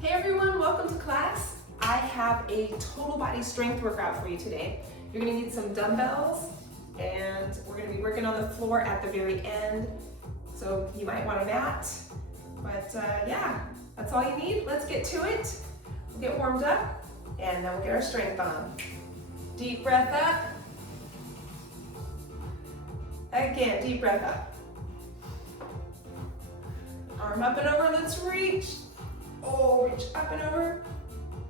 Hey everyone, welcome to class. I have a total body strength workout for you today. You're gonna need some dumbbells and we're gonna be working on the floor at the very end. So you might want a mat, but yeah, that's all you need. Let's get to it. We'll get warmed up and then we'll get our strength on. Deep breath up. Again, deep breath up. Arm up and over, let's reach. Oh, reach up and over.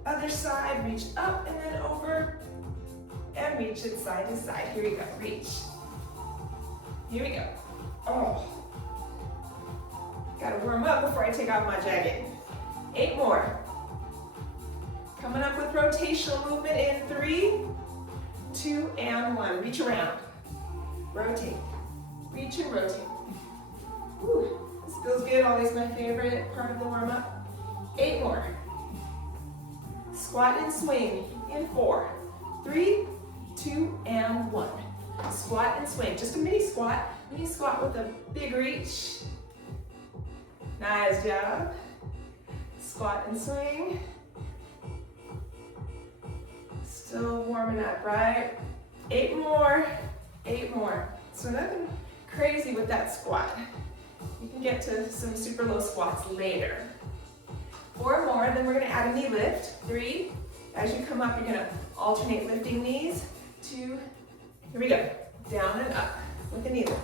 Other side, reach up and then over. And reach it side to side. Here we go, reach. Here we go. Oh. Gotta warm up before I take off my jacket. 8 more. Coming up with rotational movement in 3, 2, and 1. Reach around. Rotate. Reach and rotate. Whew. This feels good. Always my favorite part of the warm up. 8 more. Squat and swing in 4, 3, 2, and 1. Squat and swing. Just a mini squat with a big reach. Nice job. Squat and swing. Still warming up, right? 8 more. 8 more. So nothing crazy with that squat. You can get to some super low squats later. 4 more, then we're gonna add a knee lift. 3, as you come up, you're gonna alternate lifting knees. 2, here we go. Down and up with the knee lift.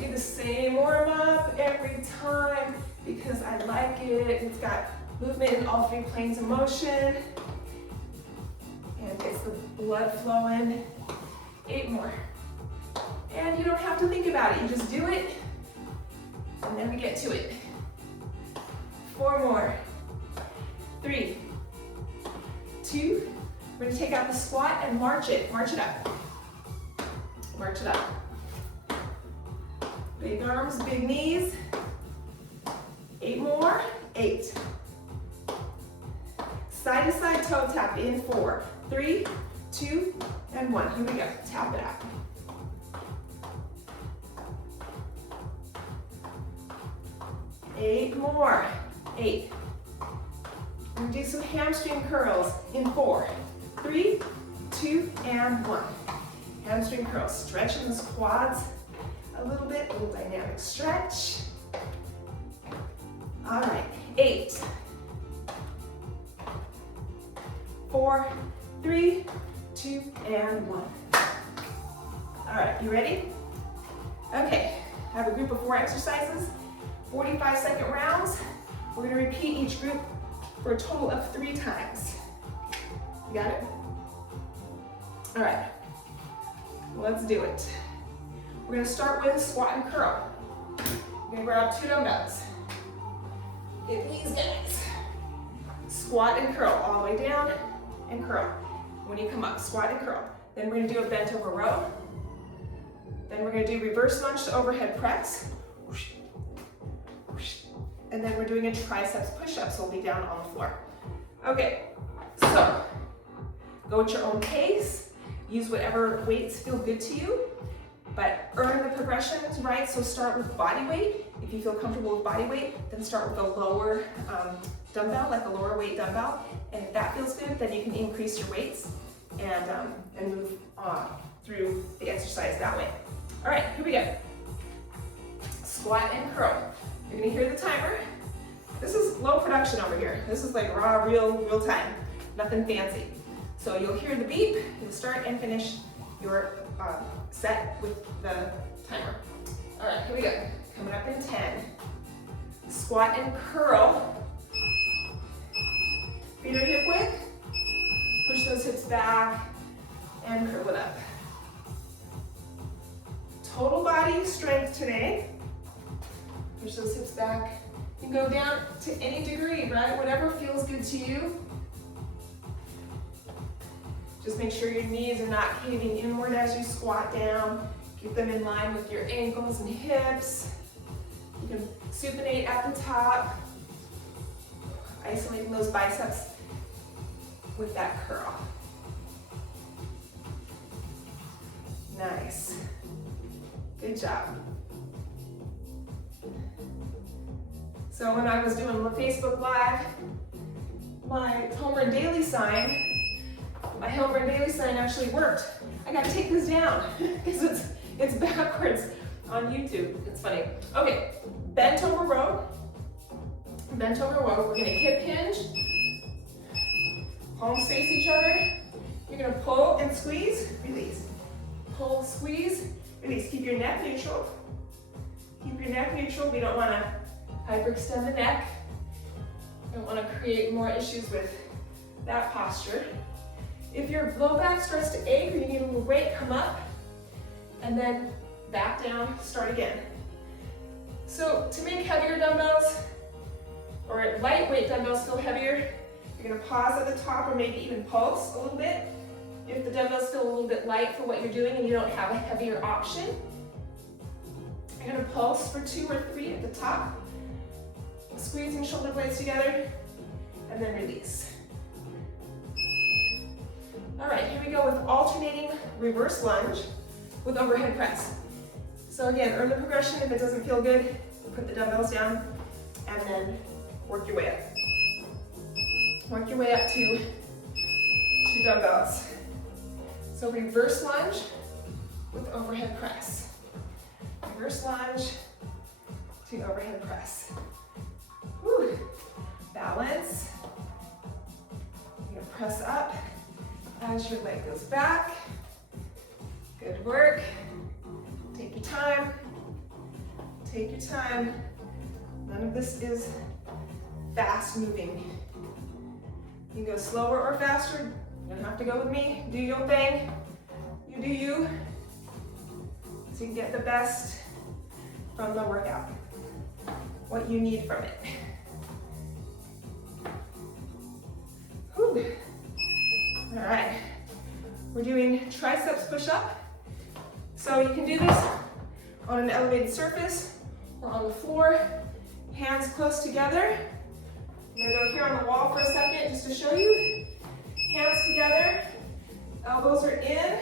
Do the same warm up every time because I like it. It's got movement in all 3 planes of motion and gets the blood flowing. 8 more. And you don't have to think about it, you just do it and then we get to it. 4 more. 3, 2, we're gonna take out the squat and march it up. March it up. Big arms, big knees. 8 more, 8. Side to side toe tap in 4, 3, 2, and 1. Here we go, tap it out. 8 more, 8. We're gonna do some hamstring curls in 4, 3, 2, and 1. Hamstring curls, stretching the quads a little bit, a little dynamic stretch. All right, 8, 4, 3, 2, and 1. All right, you ready? Okay, I have a group of 4 exercises, 45-second rounds. We're gonna repeat each group for a total of 3 times. You got it? All right, let's do it. We're gonna start with squat and curl. We're gonna grab 2 dumbbells. Get these guys. Squat and curl, all the way down and curl. When you come up, squat and curl. Then we're gonna do a bent over row. Then we're gonna do reverse lunge to overhead press. And then we're doing a triceps push-up, so we'll be down on the floor. Okay, so go at your own pace. Use whatever weights feel good to you, but earn the progressions, right? So start with body weight. If you feel comfortable with body weight, then start with a lower dumbbell, like a lower weight dumbbell. And if that feels good, then you can increase your weights and move on through the exercise that way. All right, here we go. Squat and curl. You're gonna hear the timer. This is low production over here. This is like raw, real time, nothing fancy. So you'll hear the beep, you'll start and finish your set with the timer. All right, here we go. Coming up in 10. Squat and curl. Feet are hip width. Push those hips back and curl it up. Total body strength today. Push those hips back. You can go down to any degree, right? Whatever feels good to you. Just make sure your knees are not caving inward as you squat down. Keep them in line with your ankles and hips. You can supinate at the top, isolating those biceps with that curl. Nice. Good job. So when I was doing the Facebook Live, my home run daily sign, actually worked. I gotta take this down because it's backwards on YouTube. It's funny. Okay, bent over row. Bent over row. We're gonna hip hinge. Palms face each other. You're gonna pull and squeeze, release. Pull, squeeze, release. Keep your neck neutral. Keep your neck neutral. We don't wanna hyperextend the neck. Don't wanna create more issues with that posture. If your low back starts to ache or you need a little weight, come up and then back down, start again. So to make heavier dumbbells or lightweight dumbbells feel heavier, you're gonna pause at the top or maybe even pulse a little bit. If the dumbbells feel a little bit light for what you're doing and you don't have a heavier option, you're gonna pulse for 2 or 3 at the top, squeezing shoulder blades together, and then release. All right, here we go with alternating reverse lunge with overhead press. So again, earn the progression. If it doesn't feel good, put the dumbbells down and then work your way up. Work your way up to 2 dumbbells. So reverse lunge with overhead press. Reverse lunge to overhead press. Whew. Balance. You're gonna press up as your leg goes back. Good work. Take your time. Take your time. None of this is fast moving. You can go slower or faster. You don't have to go with me. Do your thing. You do you. So you can get the best from the workout. What you need from it. Whew. All right. We're doing triceps push-up. So you can do this on an elevated surface or on the floor. Hands close together. I'm gonna go here on the wall for a second just to show you. Hands together, elbows are in,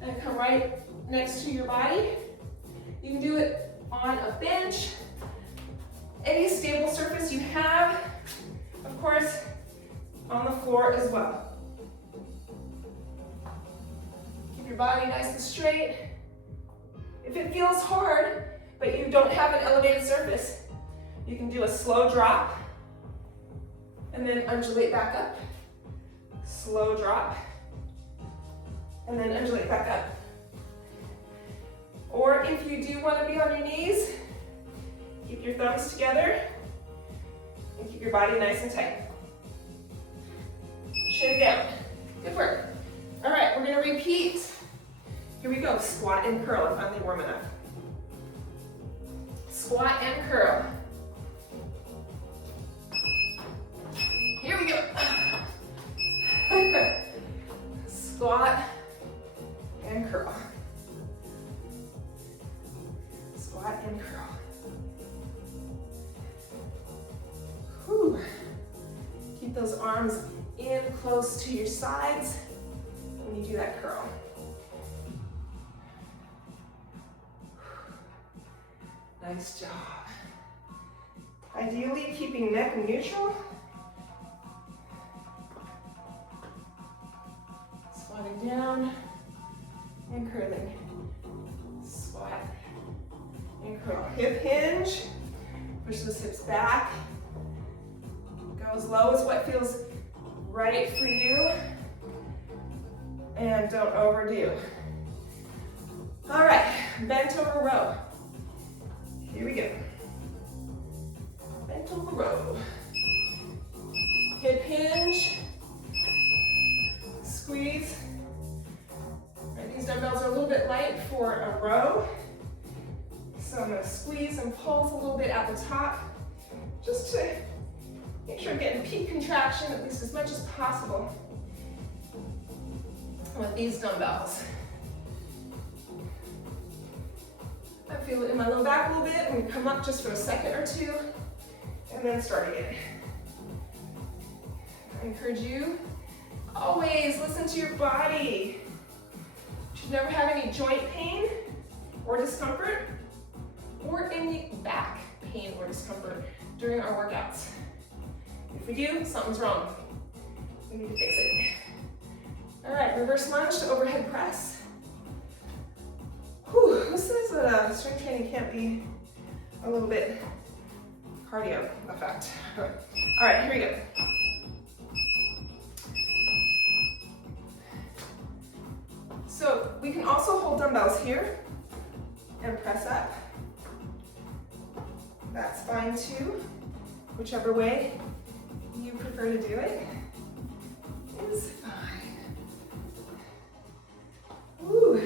and come right next to your body. You can do it on a bench, any stable surface you have, of course, on the floor as well. Keep your body nice and straight. If it feels hard, but you don't have an elevated surface, you can do a slow drop, and then undulate back up. Slow drop, and then undulate back up. Or if you do want to be on your knees, keep your thumbs together and keep your body nice and tight. Chin down. Good work. All right, we're going to repeat. Here we go. Squat and curl. I'm finally warm enough. Squat and curl. Here we go. Squat and curl. Squat and curl. Whew. Keep those arms in close to your sides when you do that curl. Nice job. Ideally, keeping neck neutral. Squatting down and curling. Squat and curl. Hip hinge. Push those hips back. Go as low as what feels right for you. And don't overdo. All right, bent over row. Here we go. Bent over row. Hip hinge. Squeeze. Right, these dumbbells are a little bit light for a row. So I'm going to squeeze and pulse a little bit at the top just to make sure I'm getting peak contraction at least as much as possible with these dumbbells. I feel it in my low back a little bit. I'm going to come up just for a second or two and then start again. I encourage you, always listen to your body. You should never have any joint pain or discomfort or any back pain or discomfort during our workouts. If we do, something's wrong. We need to fix it. All right, reverse lunge to overhead press. Whew, who says that strength training can't be a little bit cardio effect? All right, here we go. So we can also hold dumbbells here and press up. That's fine too. Whichever way you prefer to do it is fine. Woo.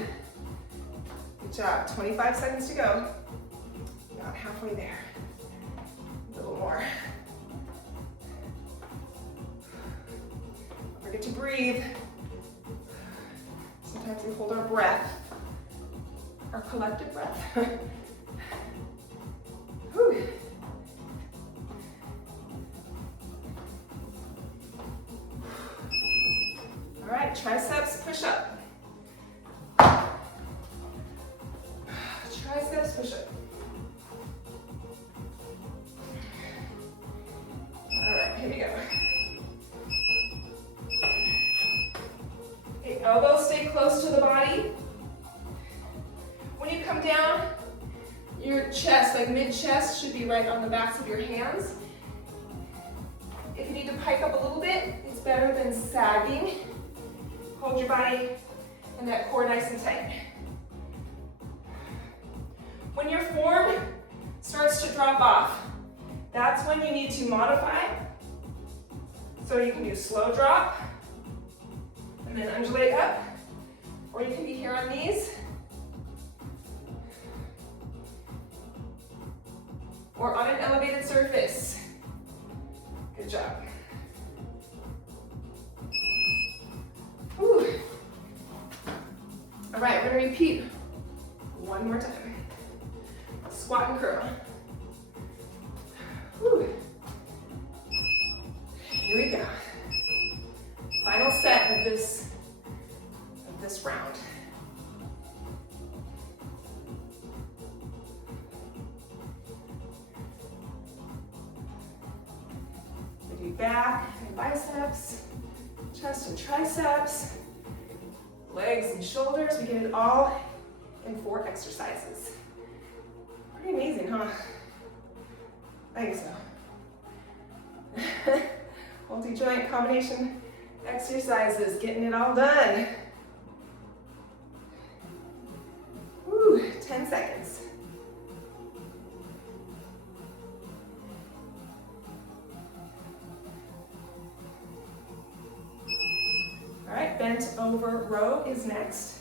Good job. 25 seconds to go. About halfway there. A little more. Don't forget to breathe. Sometimes we hold our breath, our collective breath. Whew. All right, triceps push up. Triceps push up. All right, here we go. Okay, elbows stay close to the body. When you come down, your chest, like mid-chest, should be right on the backs of your hands. If you need to pike up a little bit, it's better than sagging. Hold your body and that core nice and tight. When your form starts to drop off, that's when you need to modify. So you can do slow drop and then undulate up, or you can be here on knees, or on an elevated surface. Good job. Whew. All right, we're gonna repeat one more time. Squat and curl. Whew. Here we go. Final set of this round. We do back and biceps, chest and triceps, legs and shoulders. We get it all in 4 exercises. Pretty amazing, huh? I think so. Multi-joint combination exercises, getting it all done. Woo, 10 seconds. All right, bent over row is next.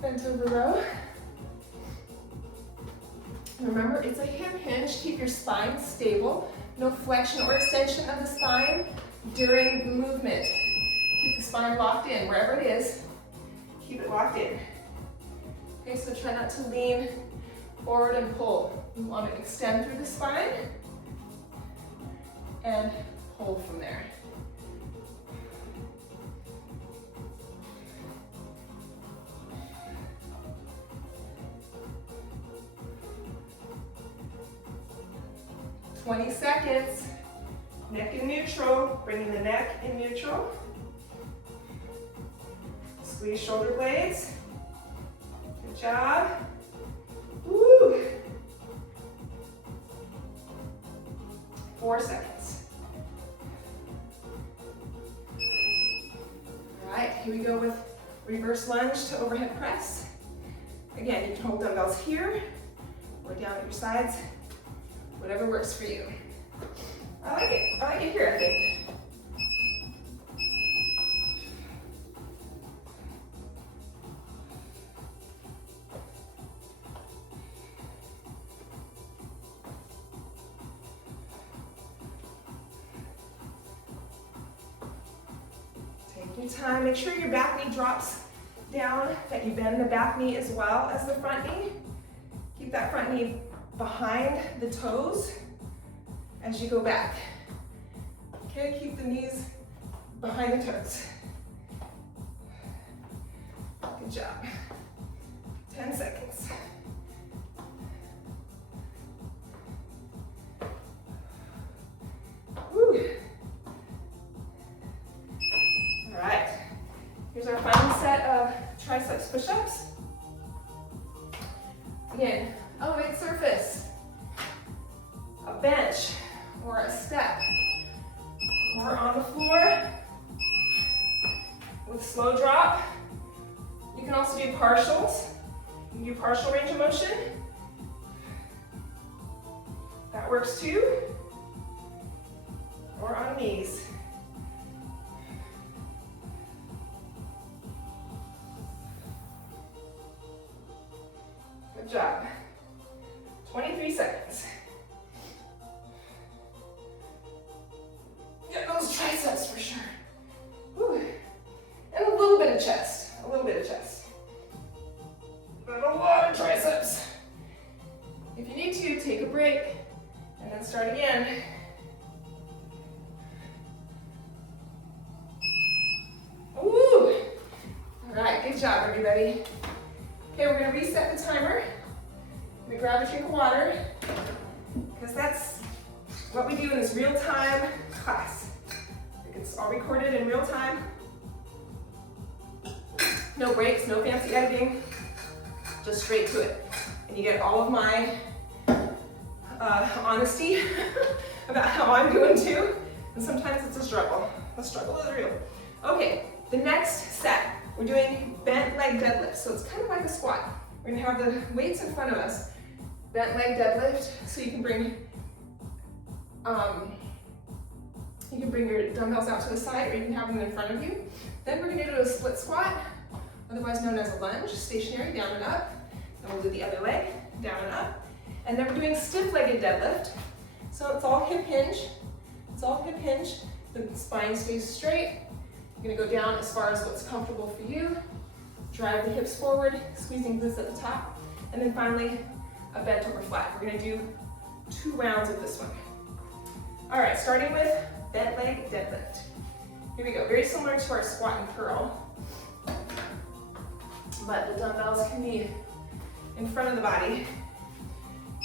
Bent over row. Remember, it's a hip hinge. Keep your spine stable. No flexion or extension of the spine during the movement. Keep the spine locked in, wherever it is. Keep it locked in. Okay, so try not to lean forward and pull. You want to extend through the spine and pull from there. "20 seconds. Neck in neutral, bringing the neck in neutral. Squeeze shoulder blades. Good job. Woo. 4 seconds. All right, here we go with reverse lunge to overhead press. Again, you can hold dumbbells here or down at your sides. Whatever works for you. I like it. I like it here, I think. Take your time. Make sure your back knee drops down, that you bend the back knee as well as the front knee. Keep that front knee behind the toes as you go back. Okay, keep the knees behind the toes. Good job. 10 seconds. bench or a step or on the floor with slow drop. You can also do partials. You can do partial range of motion. That works too. Or on knees. Good job. 23 seconds. Get those triceps for sure. Whew. And a little bit of chest. A little bit of chest. But a lot of triceps. If you need to, take a break and then start again. Woo! All right, good job, everybody. Okay, we're gonna reset the timer. I'm gonna grab a drink of water, because that's what we do in this real-time class. It's all recorded in real time. No breaks, no fancy editing, just straight to it. And you get all of my honesty about how I'm doing too. And sometimes it's a struggle. The struggle is real. Okay, the next set, we're doing bent leg deadlift. So it's kind of like a squat. We're gonna have the weights in front of us. Bent leg deadlift, so you can bring your dumbbells out to the side, or you can have them in front of you. Then we're gonna do a split squat, otherwise known as a lunge, stationary, down and up. Then we'll do the other leg, down and up. And then we're doing stiff-legged deadlift. So it's all hip hinge. It's all hip hinge. The spine stays straight. You're gonna go down as far as what's comfortable for you. Drive the hips forward, squeezing glutes at the top. And then finally, a bent over flat. We're gonna do 2 rounds of this one. All right, starting with bent leg deadlift. Here we go, very similar to our squat and curl. But the dumbbells can be in front of the body.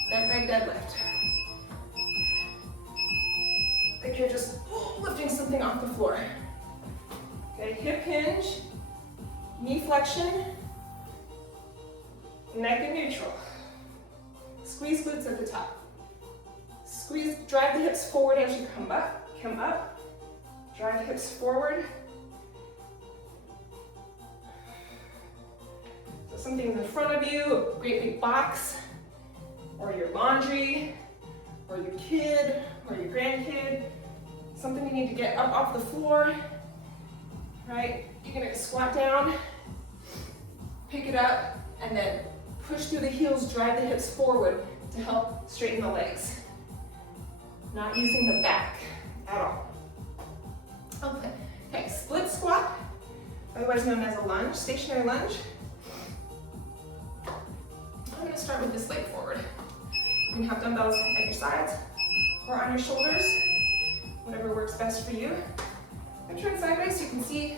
Bent leg deadlift. Like you're just lifting something off the floor. Okay, hip hinge, knee flexion, neck and neutral. Squeeze glutes at the top. Squeeze, drive the hips forward as you come up, drive the hips forward. So something's in front of you, a great big box, or your laundry, or your kid, or your grandkid, something you need to get up off the floor, right? You're gonna squat down, pick it up, and then push through the heels, drive the hips forward to help straighten the legs. Not using the back at all. Okay, split squat, otherwise known as a lunge, stationary lunge. I'm gonna start with this leg forward. You can have dumbbells at your sides or on your shoulders, whatever works best for you. I'm turning sideways so you can see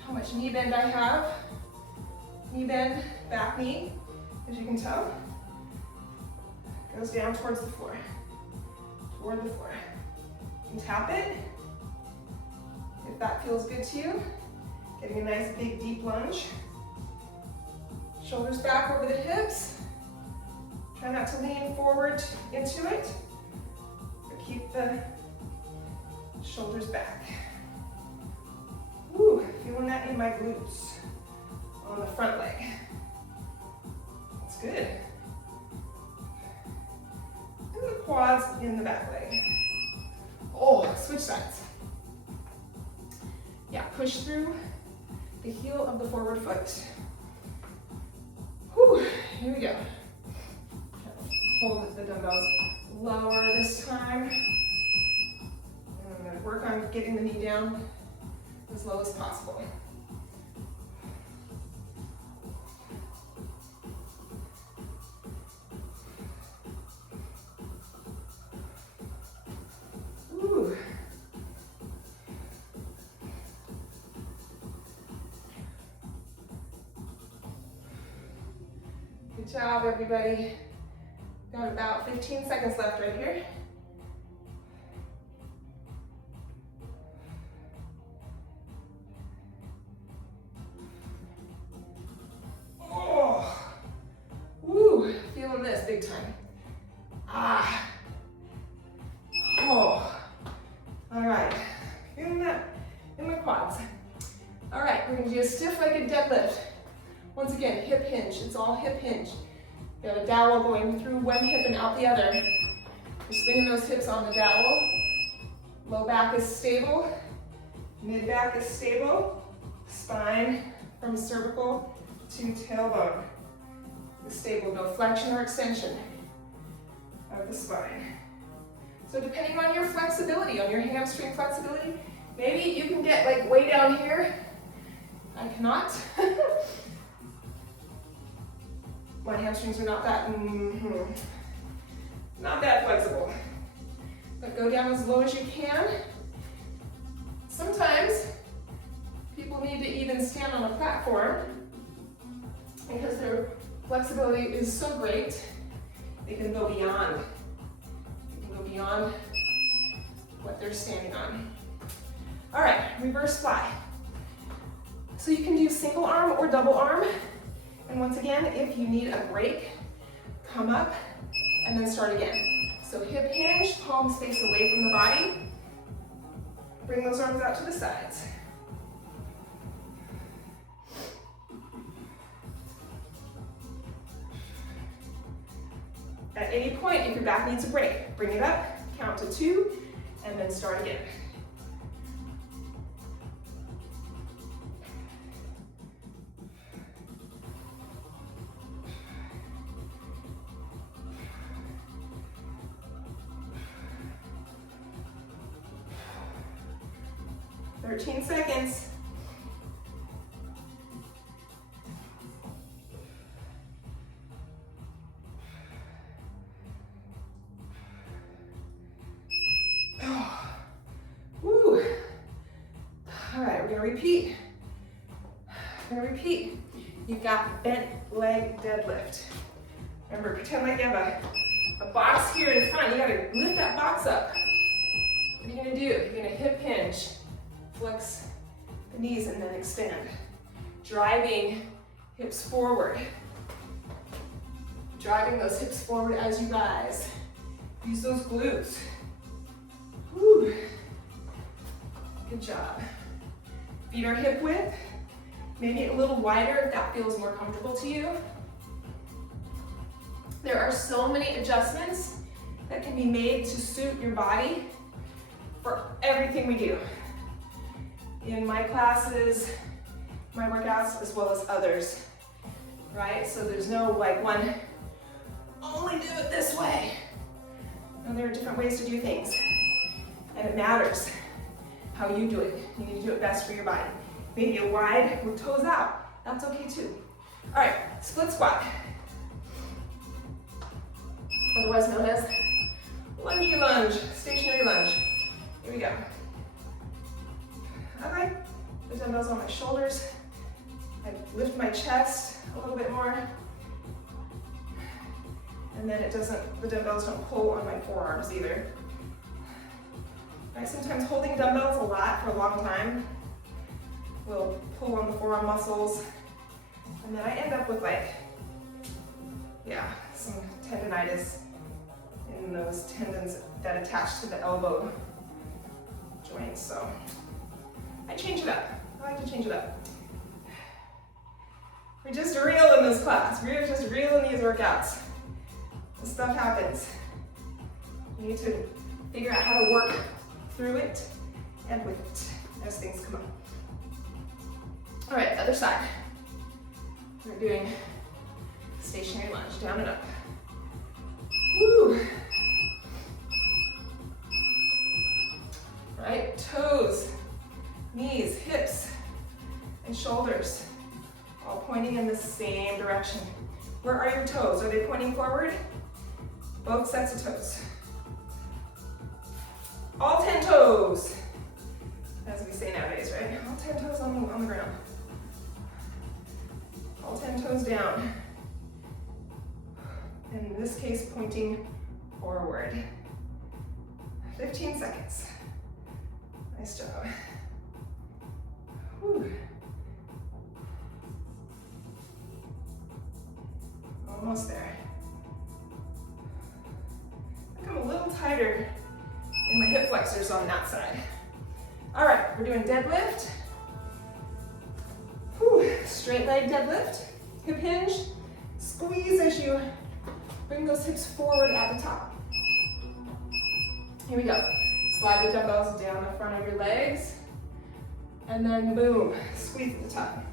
how much knee bend I have. Knee bend, back knee, as you can tell, goes down towards the floor, toward the floor. You can tap it if that feels good to you. Getting a nice big deep lunge. Shoulders back over the hips. Try not to lean forward into it, but keep the shoulders back. Woo, feeling that in my glutes. On the front leg. That's good. And the quads in the back leg. Oh, switch sides. Yeah, push through the heel of the forward foot. Whew, here we go. Hold the dumbbells lower this time. And I'm gonna work on getting the knee down as low as possible. Good job, everybody. Got about 15 seconds left right here. Oh, woo, feeling this big time. Ah, It's all hip hinge. You have a dowel going through one hip and out the other. You're spinning those hips on the dowel. Low back is stable. Mid back is stable. Spine from cervical to tailbone is stable. No flexion or extension of the spine. So depending on your flexibility, on your hamstring flexibility, maybe you can get like way down here. I cannot. My hamstrings are not that flexible. But go down as low as you can. Sometimes people need to even stand on a platform because their flexibility is so great, they can go beyond. They can go beyond what they're standing on. All right, reverse fly. So you can do single arm or double arm. And once again, if you need a break, come up and then start again. So hip hinge, palms face away from the body. Bring those arms out to the sides. At any point, if your back needs a break, bring it up, count to 2, and then start again. Thirteen seconds. Woo. All right, we're gonna repeat. You've got bent leg deadlift. Remember, pretend like you have a box here in front. You gotta lift that box up. What are you gonna do? You're gonna hip hinge. Flex the knees and then extend. Driving hips forward. Driving those hips forward as you rise. Use those glutes. Woo. Good job. Feet are hip width. Maybe a little wider if that feels more comfortable to you. There are so many adjustments that can be made to suit your body for everything we do. In my classes, my workouts, as well as others, right? So there's no like one, only do it this way. No, there are different ways to do things. And it matters how you do it. You need to do it best for your body. Maybe a wide with toes out, that's okay too. All right, split squat. Otherwise known as lungy lunge, stationary lunge. Here we go. I like the dumbbells on my shoulders. I lift my chest a little bit more. And then the dumbbells don't pull on my forearms either. Sometimes holding dumbbells a lot for a long time will pull on the forearm muscles. And then I end up with some tendonitis in those tendons that attach to the elbow joints. So I change it up. I like to change it up. We're just real in this class. We're just real in these workouts. This stuff happens. You need to figure out how to work through it and with it as things come up. All right, other side. We're doing stationary lunge, down and up. Woo! Right, toes, knees, hips, and shoulders, all pointing in the same direction. Where are your toes? Are they pointing forward? Both sets of toes. All 10 toes, as we say nowadays, right? All 10 toes on the ground. All 10 toes down. And in this case, pointing forward. 15 seconds. Nice job. Whew. Almost there. I'm a little tighter in my hip flexors on that side. All right, we're doing deadlift. Whew. Straight leg deadlift, hip hinge, Squeeze as you bring those hips forward at the top. Here we go. Slide the dumbbells down the front of your legs. And then boom, squeeze at the top.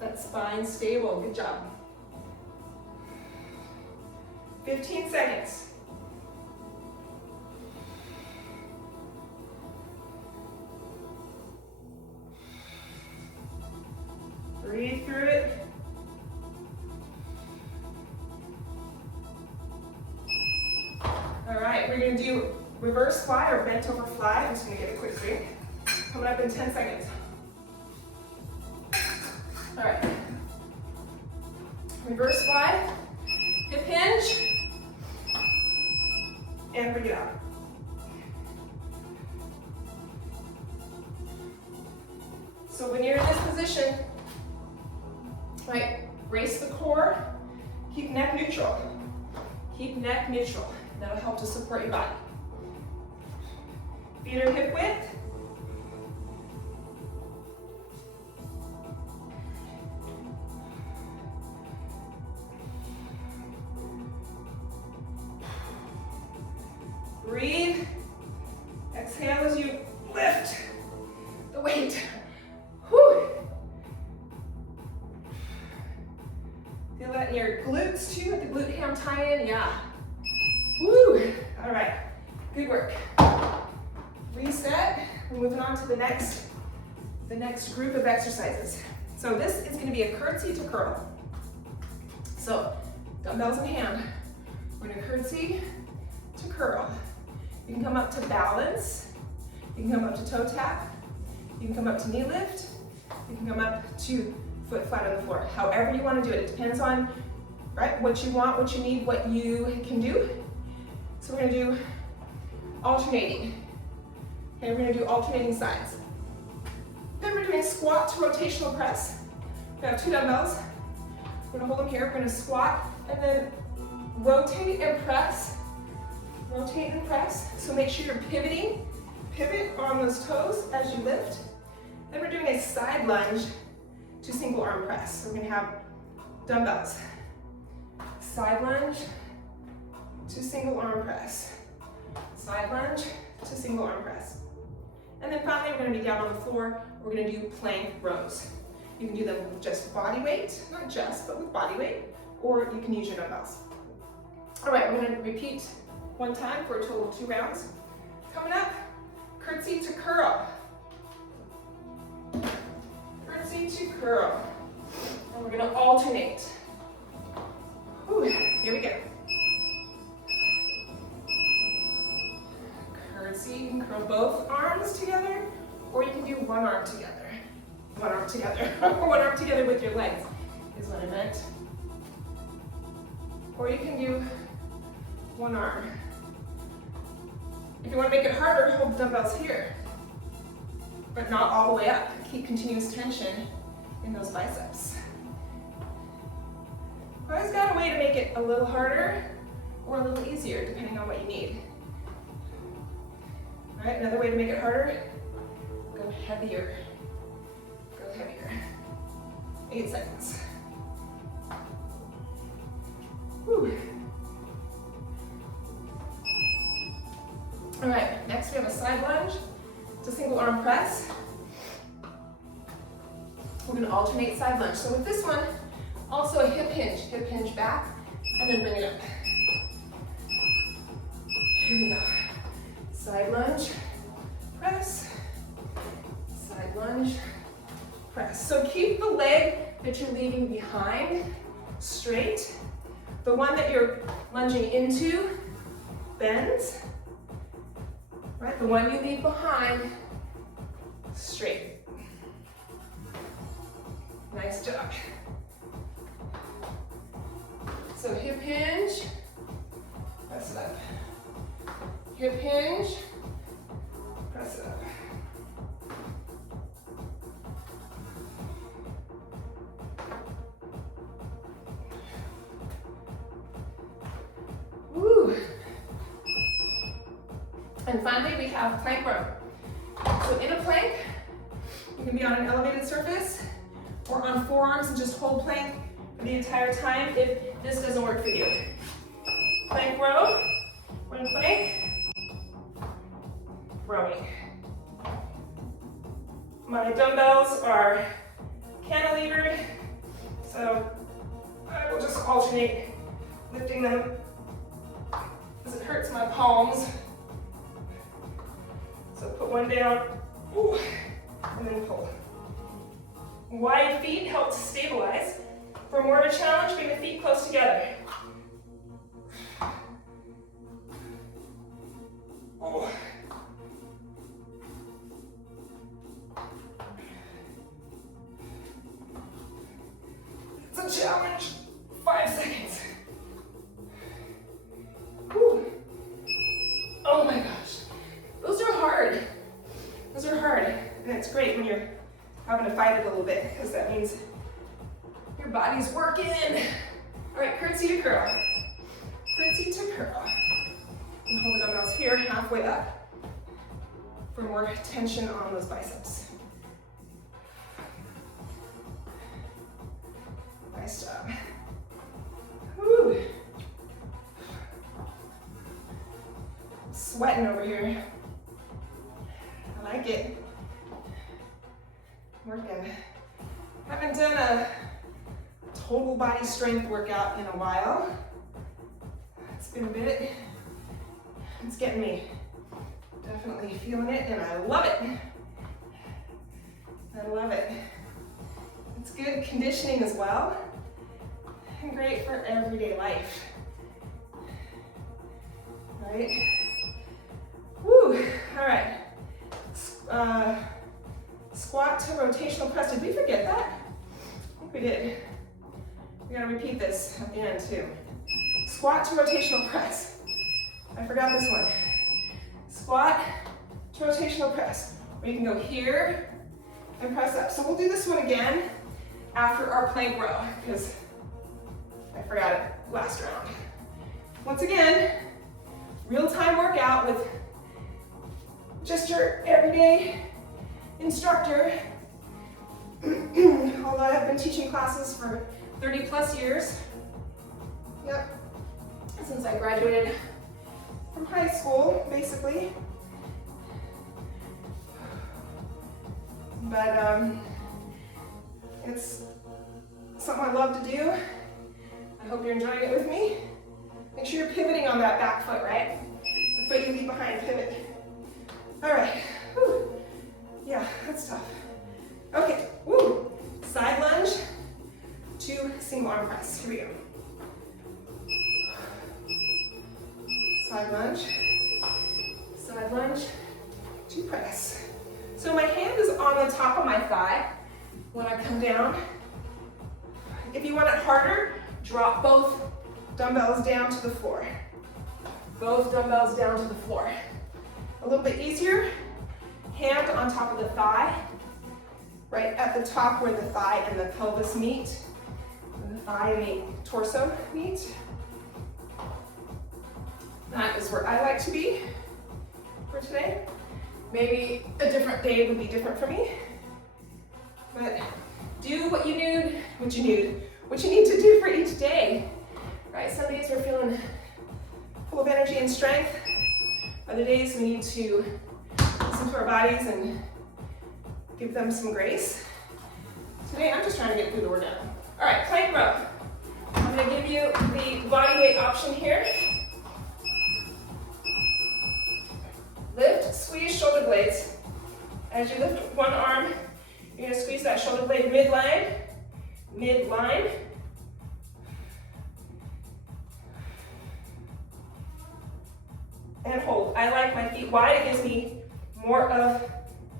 That spine stable, good job. 15 seconds. Breathe through it. All right, we're gonna do reverse fly or bent over fly. I'm just gonna get a quick drink. Coming up in 10 seconds. All right. Reverse fly, hip hinge, and bring it out. So when you're in this position, right, brace the core, keep neck neutral. Keep neck neutral. That'll help to support your body. Feet are hip width. Breathe. Exhale as you lift the weight. Whew. Feel that in your glutes too, at the glute ham tie-in, yeah. Woo. All right, good work. Reset. We're moving on to the next group of exercises. So this is going to be a curtsy to curl. So dumbbells in hand. We're going to curtsy to curl. You can come up to balance. You can come up to toe tap. You can come up to knee lift. You can come up to foot flat on the floor. However you want to do it. It depends on, right, what you want, what you need, what you can do. So we're going to do alternating. Okay, we're going to do alternating sides. Then we're doing squat to rotational press. We have two dumbbells. We're going to hold them here. We're going to squat and then rotate and press. Rotate and press. So make sure you're pivoting. Pivot on those toes as you lift. Then we're doing a side lunge to single arm press. So we're going to have dumbbells. Side lunge to single arm press. Side lunge to single arm press. And then finally, we're going to be down on the floor. We're going to do plank rows. You can do them with just body weight, not just, but with body weight, or you can use your dumbbells. All right, we're going to repeat one time for a total of 2 rounds. Coming up, curtsy to curl. Curtsy to curl. And we're going to alternate. Whew, here we go. Curtsy, you can curl both arms together, or you can do one arm together. One arm together, or one arm together with your legs, is what I meant. Or you can do one arm. If you want to make it harder, hold the dumbbells here, but not all the way up. Keep continuous tension in those biceps. Always got a way to make it a little harder or a little easier, depending on what you need. All right, another way to make it harder, go heavier. Go heavier. 8 seconds. Whew. All right, next we have a side lunge to single arm press. We're going to alternate side lunge. So with this one, also a hip hinge back, and then bring it up. Here we go. Side lunge, press, side lunge, press. So keep the leg that you're leaving behind straight. The one that you're lunging into bends. Right, the one you leave behind straight. Nice job. So hip hinge, press it up. Hip hinge, press it up. And finally, we have plank row. So in a plank, you can be on an elevated surface or on forearms and just hold plank for the entire time if this doesn't work for you. Plank row, one plank, rowing. My dumbbells are cantilevered, so I will just alternate lifting them because it hurts my palms. So put one down, ooh, and then pull. Wide feet help to stabilize. For more of a challenge, bring the feet close together. Oh. It's a challenge. 5 seconds. Whew. Oh my gosh. Those are hard. Those are hard. And it's great when you're having to fight it a little bit because that means your body's working. All right, curtsy to curl. Curtsy to curl. And hold the dumbbells here halfway up for more tension on those biceps. Nice job. Woo. Sweating over here. I like it. Working. Haven't done a total body strength workout in a while. It's been a bit. It's getting me. Definitely feeling it, and I love it. I love it. It's good conditioning as well, and great for everyday life. Right? Woo! All right. Squat to rotational press. Did we forget that? I think we did. We're gonna repeat this at the end too. Squat to rotational press. I forgot this one. Squat to rotational press. Or you can go here and press up. So we'll do this one again after our plank row because I forgot it last round. Once again, real-time workout with just your everyday instructor. Although I have been teaching classes for 30 plus years. Yep, since I graduated from high school, basically. But it's something I love to do. I hope you're enjoying it with me. Make sure you're pivoting on that back foot, right? The foot you leave behind, pivot. All right, whew. Yeah, that's tough. Okay, woo. Side lunge to single arm press. Here we go. Side lunge to press. So my hand is on the top of my thigh when I come down. If you want it harder, drop both dumbbells down to the floor. Both dumbbells down to the floor. A little bit easier, hand on top of the thigh, right at the top where the thigh and the pelvis meet, and the thigh and the torso meet. That is where I like to be for today. Maybe a different day would be different for me, but do what you need to do for each day, right? Some days we're feeling full of energy and strength. Other days we need to listen to our bodies and give them some grace. Today I'm just trying to get through the workout. All right, plank row. I'm gonna give you the body weight option here. Lift, squeeze shoulder blades. As you lift one arm, you're gonna squeeze that shoulder blade midline, and hold. I like my feet wide. It gives me more of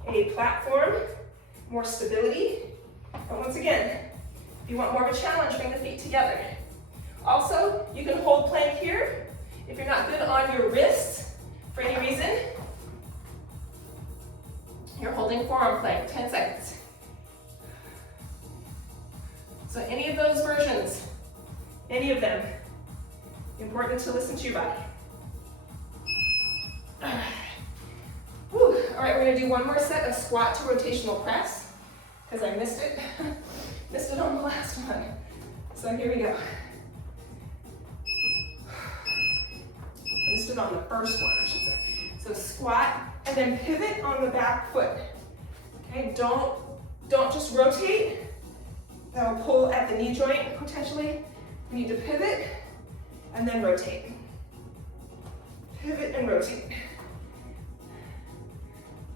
a platform, more stability. But once again, if you want more of a challenge, bring the feet together. Also, you can hold plank here. If you're not good on your wrists for any reason, you're holding forearm plank, 10 seconds. So any of those versions, any of them, important to listen to your body. All right. All right, we're gonna do one more set of squat to rotational press, because I missed it. Missed it on the last one. So here we go. I missed it on the first one, I should say. So squat, and then pivot on the back foot. Okay, don't just rotate. That'll pull at the knee joint potentially. You need to pivot and then rotate. Pivot and rotate.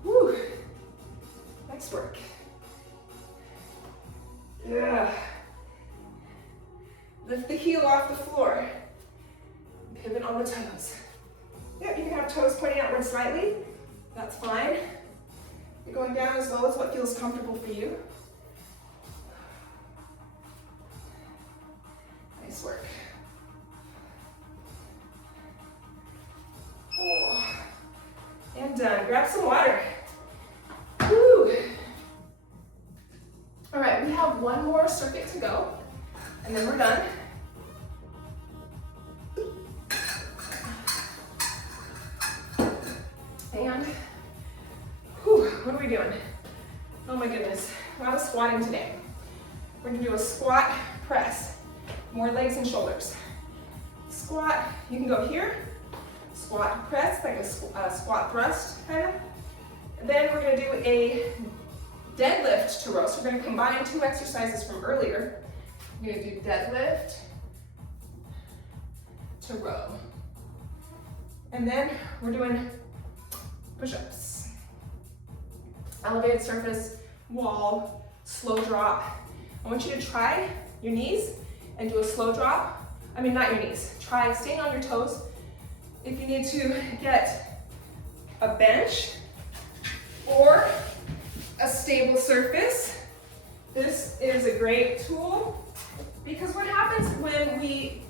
Whew. Nice work. Yeah. Lift the heel off the floor. Pivot on the toes. Yep, you can have toes pointing outward slightly. That's fine. You're going down as low as what feels comfortable for you. Nice work. Oh. And done. Grab some water. Woo. All right, we have one more circuit to go, and then we're done. And, whew, what are we doing? Oh my goodness, a lot of squatting today. We're gonna do a squat press, more legs and shoulders. Squat, you can go here, squat press, like a squat thrust kind of. And then we're gonna do a deadlift to row. So we're gonna combine two exercises from earlier. We're gonna do deadlift to row. And then we're doing push-ups. Elevated surface, wall, slow drop. I want you to try your knees and do a slow drop. I mean, not your knees. Try staying on your toes. If you need to get a bench or a stable surface, this is a great tool, because what happens when we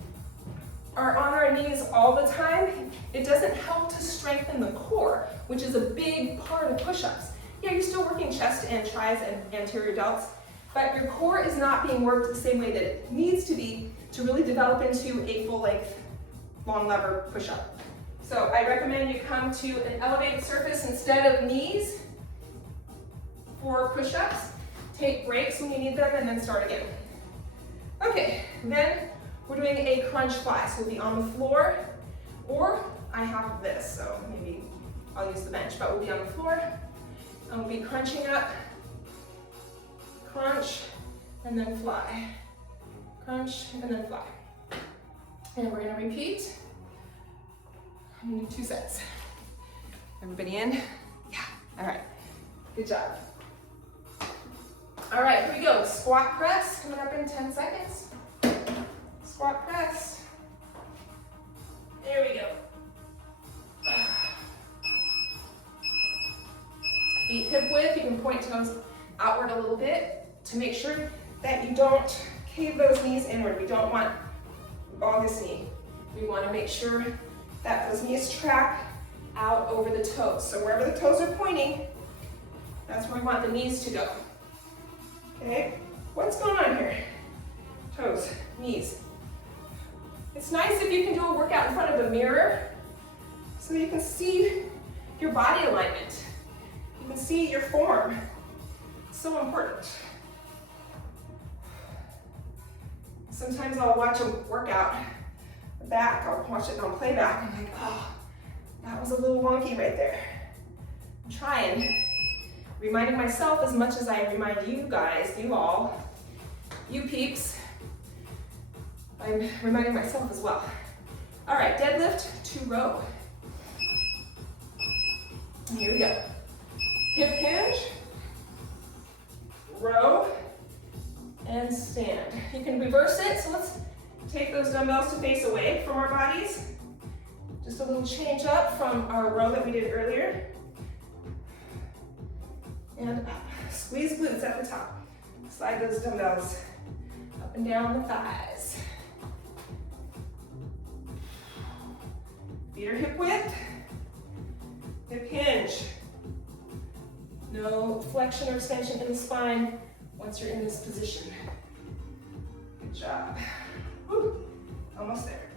are on our knees all the time, it doesn't help to strengthen the core, which is a big part of push-ups. Yeah, you're still working chest and tris and anterior delts, but your core is not being worked the same way that it needs to be to really develop into a full-length long lever push-up. So I recommend you come to an elevated surface instead of knees for push-ups. Take breaks when you need them and then start again. Okay, then we're doing a crunch fly. So we'll be on the floor, or I have this, so maybe I'll use the bench, but we'll be on the floor and we'll be crunching up, crunch, and then fly. Crunch, and then fly. And we're gonna repeat. I'm gonna do 2 sets. Everybody in? Yeah, all right, good job. All right, here we go. Squat press, coming up in 10 seconds. Squat press. There we go. Feet hip width, you can point toes outward a little bit to make sure that you don't cave those knees inward. We don't want bogus knee. We want to make sure that those knees track out over the toes. So wherever the toes are pointing, that's where we want the knees to go. Okay, what's going on here? Toes, knees. It's nice if you can do a workout in front of a mirror so you can see your body alignment. You can see your form. It's so important. Sometimes I'll watch a workout back, I'll watch it on playback, and I'm like, oh, that was a little wonky right there. I'm trying. Reminding myself as much as I remind you guys, you all, you peeps, I'm reminding myself as well. All right, deadlift to row. And here we go. Hip hinge, row, and stand. You can reverse it, so let's take those dumbbells to face away from our bodies. Just a little change up from our row that we did earlier. And up. Squeeze glutes at the top. Slide those dumbbells up and down the thighs. Feet are hip width. Hip hinge. No flexion or extension in the spine once you're in this position. Good job. Woo. Almost there.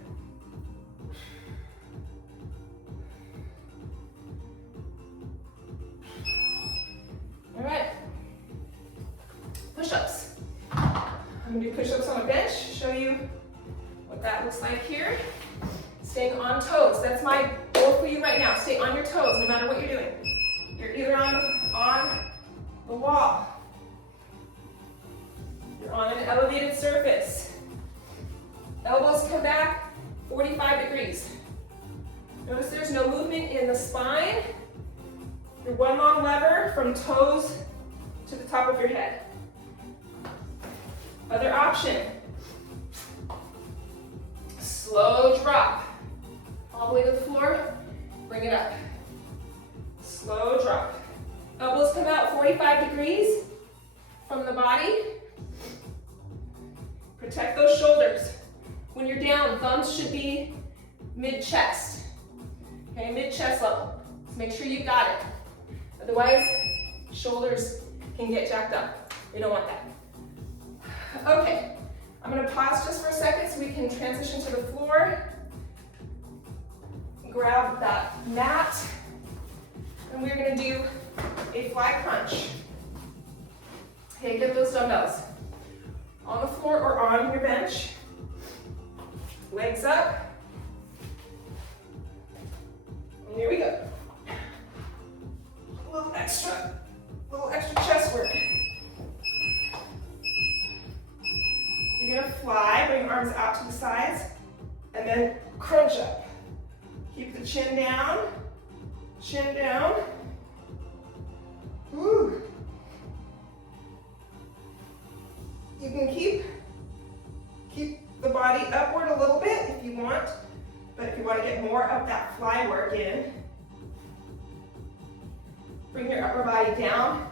gonna do push-ups on a bench, show you what that looks like here. Staying on toes, that's my goal for you right now. Stay on your toes no matter what you're doing. You're either on the wall, you're on an elevated surface. Elbows come back 45 degrees. Notice there's no movement in the spine. Your one long lever from toes to the top of your head. Other option, slow drop. All the way to the floor, bring it up. Slow drop. Elbows come out 45 degrees from the body. Protect those shoulders. When you're down, thumbs should be mid-chest. Okay, mid-chest level. So make sure you got it. Otherwise, shoulders can get jacked up. We don't want that. Okay, I'm gonna pause just for a second so we can transition to the floor. Grab that mat, and we're gonna do a fly crunch. Okay, get those dumbbells on the floor or on your bench. Legs up. And here we go. A little extra chest work. You're gonna fly, bring your arms out to the sides, and then crunch up. Keep the chin down, chin down. Woo. You can keep the body upward a little bit if you want, but if you want to get more of that fly work in, bring your upper body down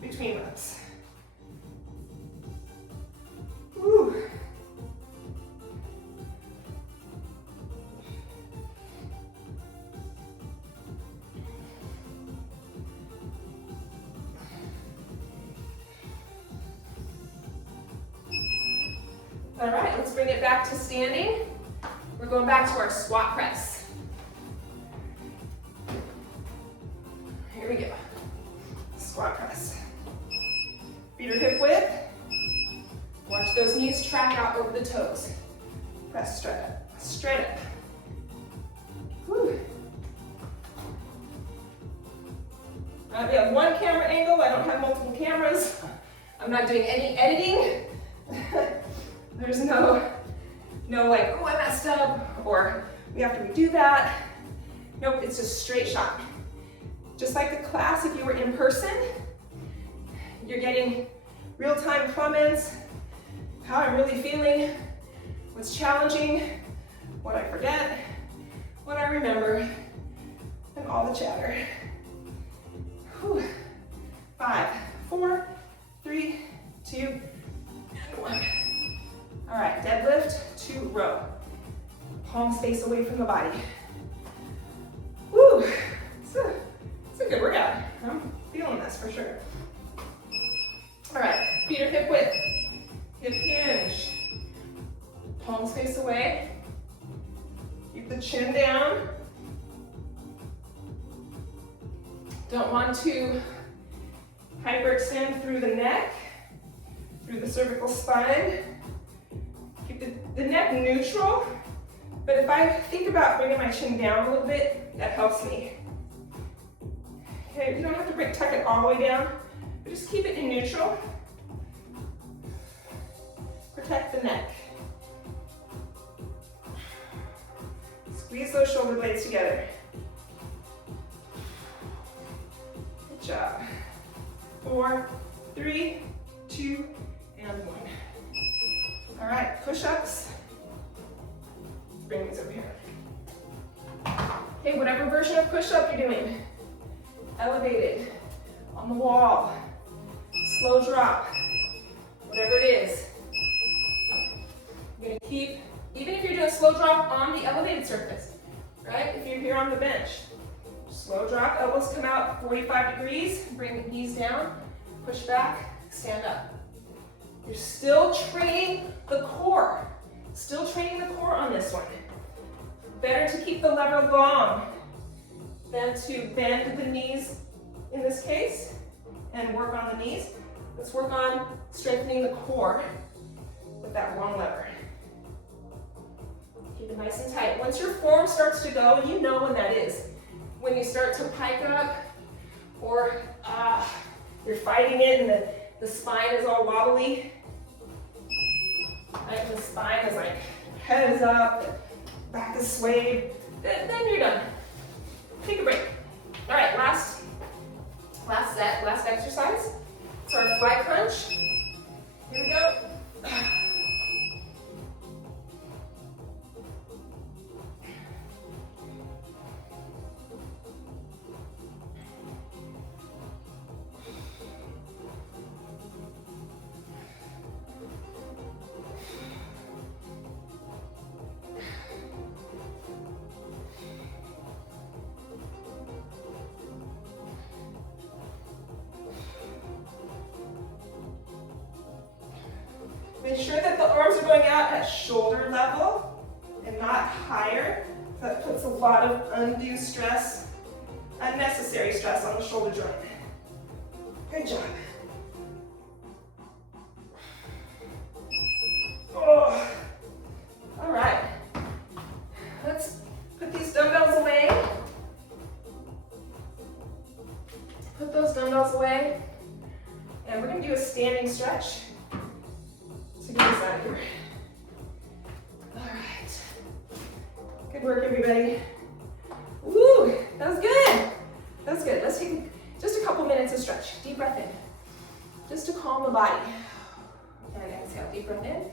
between reps. Woo. All right, let's bring it back to standing. We're going back to our squat press. Here we go. Squat press. Feet are hip width. Watch those knees track out over the toes. Press straight up. Straight up. Whew. We have one camera angle. I don't have multiple cameras. I'm not doing any editing. There's no like, oh, I messed up, or we have to redo that. Nope, it's just straight shot. Just like the class, if you were in person, you're getting real-time comments, how I'm really feeling, what's challenging, what I forget, what I remember, and all the chatter. Whew. 5, 4, 3, 2, and 1. All right, deadlift to row. Palms face away from the body. Woo, it's a good workout. I'm feeling this for sure. All right, feet are hip width. Hip hinge. Palms face away. Keep the chin down. Don't want to hyperextend through the neck, through the cervical spine. Keep the neck neutral, but if I think about bringing my chin down a little bit, that helps me. Okay, you don't have to tuck it all the way down, but just keep it in neutral. Protect the neck. Squeeze those shoulder blades together. Good job. 4, 3, 2, and 1. All right, push-ups. Let's bring these over here. Okay, whatever version of push-up you're doing. Elevated, on the wall, slow drop, whatever it is. You're gonna keep, even if you're doing slow drop on the elevated surface, right? If you're here on the bench, slow drop, elbows come out 45 degrees, bring the knees down, push back, stand up. You're still training the core. Still training the core on this one. Better to keep the lever long than to bend the knees in this case and work on the knees. Let's work on strengthening the core with that long lever. Keep it nice and tight. Once your form starts to go, and you know when that is, when you start to pike up, or you're fighting it and the spine is all wobbly, right? The spine is like, head is up, back is swayed, then you're done. Take a break. All right, last set, last exercise. It's our fly crunch. Here we go. Make sure that the arms are going out at shoulder level and not higher. That puts a lot of undue stress, unnecessary stress on the shoulder joint. Good job. Oh. All right. Let's put these dumbbells away. Put those dumbbells away. And we're going to do a standing stretch. So get this out of here. All right. Good work, everybody. Woo, that was good. That was good. Let's take just a couple minutes of stretch. Deep breath in. Just to calm the body. And exhale, deep breath in.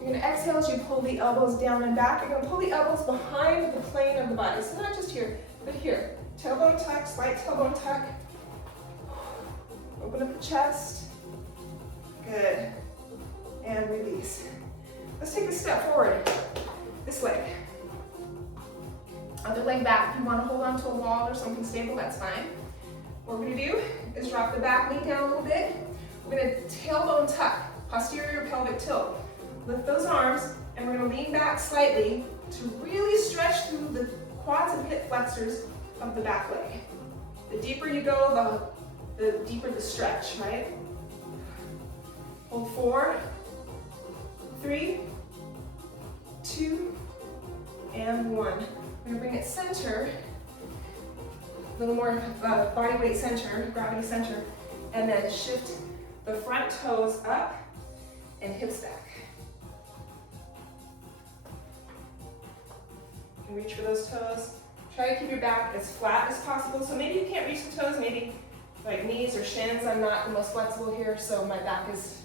You're going to exhale as you pull the elbows down and back. You're going to pull the elbows behind the plane of the body. So not just here, but here. Tailbone tuck, slight tailbone tuck. Open up the chest. Good. And release. Let's take a step forward. This leg. Other leg back. If you want to hold on to a wall or something stable, that's fine. What we're going to do is drop the back knee down a little bit. We're going to tailbone tuck, posterior pelvic tilt. Lift those arms, and we're going to lean back slightly to really stretch through the quads and hip flexors of the back leg. The deeper you go, the deeper the stretch, right? Hold 4, 3, 2, and 1. We're going to bring it center, a little more body weight center, gravity center, and then shift the front toes up and hips back. You can reach for those toes. Try to keep your back as flat as possible. So maybe you can't reach the toes, maybe like knees or shins. I'm not the most flexible here, so my back is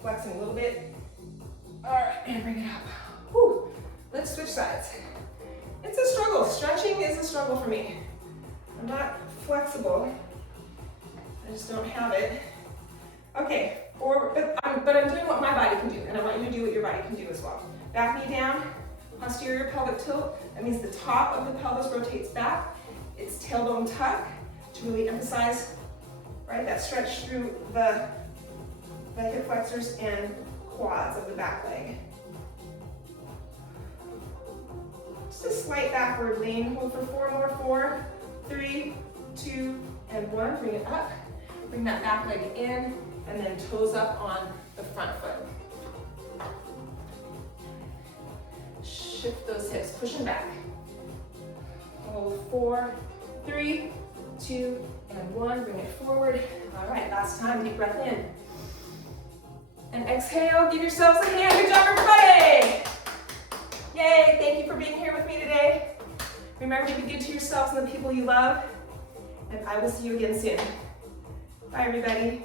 flexing a little bit. All right, and bring it up. Whew. Let's switch sides. It's a struggle. Stretching is a struggle for me. I'm not flexible. I just don't have it. Okay, but I'm doing what my body can do, and I want you to do what your body can do as well. Back knee down, posterior pelvic tilt. That means the top of the pelvis rotates back. It's tailbone tuck to really emphasize, right, that stretch through the hip flexors and quads of the back leg. Just a slight backward lean. Hold for 4 more. 4, 3, 2, and 1. Bring it up. Bring that back leg in, and then toes up on the front foot. Shift those hips, push them back. Hold 4, 3, 2, and 1. Bring it forward. All right, last time, deep breath in. And exhale, give yourselves a hand. Good job, everybody! Yay, thank you for being here with me today. Remember to be good to yourselves and the people you love, and I will see you again soon. Bye, everybody.